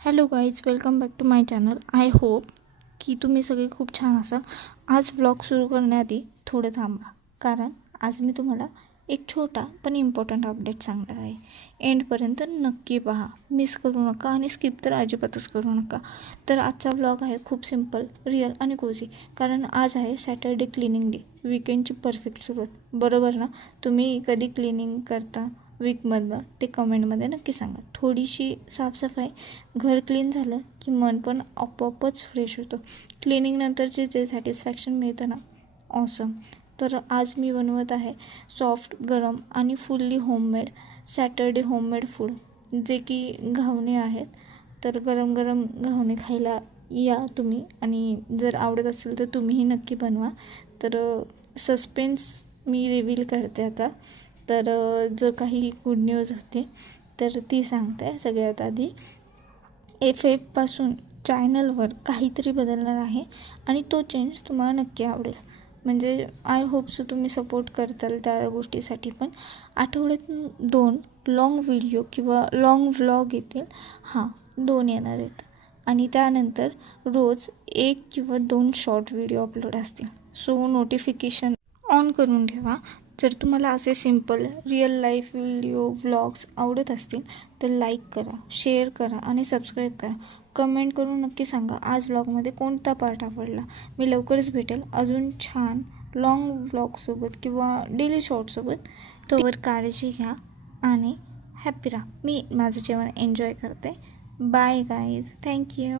Hello guys, welcome back to my channel. I hope की तुम्ही सगळे खूप छान असाल. आज व्लॉग सुरू करण्याआधी थोडं थांबा, कारण आज मी तुम्हाला एक छोटा पण इम्पॉर्टंट अपडेट सांगणार आहे. एंडपर्यंत नक्की पहा, मिस करू नका आणि स्किप तर अजिबातच करू नका. तर आजचा व्लॉग आहे खूप सिम्पल, रिअल आणि कोझी, कारण आज आहे सॅटर्डे क्लिनिंग डे. वीकेंडची परफेक्ट सुरुवात, बरोबर ना? तुम्ही कधी क्लिनिंग करता वीकमधनं ते कमेंटमध्ये नक्की सांगा. थोडीशी साफसफाई, घर क्लीन झालं की मन पण आपोआपच फ्रेश होतं. क्लिनिंगनंतरचे जे सॅटिस्फॅक्शन मिळतं ना, ऑसम. तर आज मी बनवत आहे सॉफ्ट, गरम आणि fully homemade Saturday homemade food, जे की घावणे आहेत. तर गरम गरम घावणे खायला या तुम्ही, आणि जर आवडत असेल तर तुम्हीही नक्की बनवा. तर सस्पेन्स मी रिव्हील करते आता. तर जो काही गुड न्यूज होती तर ती सांगते. सगळ्यात आधी FF पासून चॅनलवर काहीतरी बदलणार आहे आणि तो चेंज तुम्हाला नक्की आवडेल. म्हणजे आय होप सो तुम्ही सपोर्ट करताल त्या गोष्टीसाठी. पण आठवड्यातून 2 लाँग व्हिडिओ किंवा लाँग व्लॉग येतील. 2 येणार आहेत. आणि त्यानंतर रोज 1 किंवा 2 शॉर्ट व्हिडिओ अपलोड असतील. सो नोटिफिकेशन ऑन करून ठेवा. जर तुम्हाला असे simple real life video vlogs आवडत असतील तर लाईक करा, शेअर करा आणि सबस्क्राईब करा. कमेंट करून नक्की सांगा आज व्लॉगमध्ये कोणता पार्ट आवडला. मी लवकरच भेटेल अजून छान लाँग व्लॉगसोबत किंवा डेली शॉर्टसोबत. तोवर काळजी घ्या आणि हॅप्पी राहा. मी माझं जेवण एन्जॉय करते. Bye guys, thank you.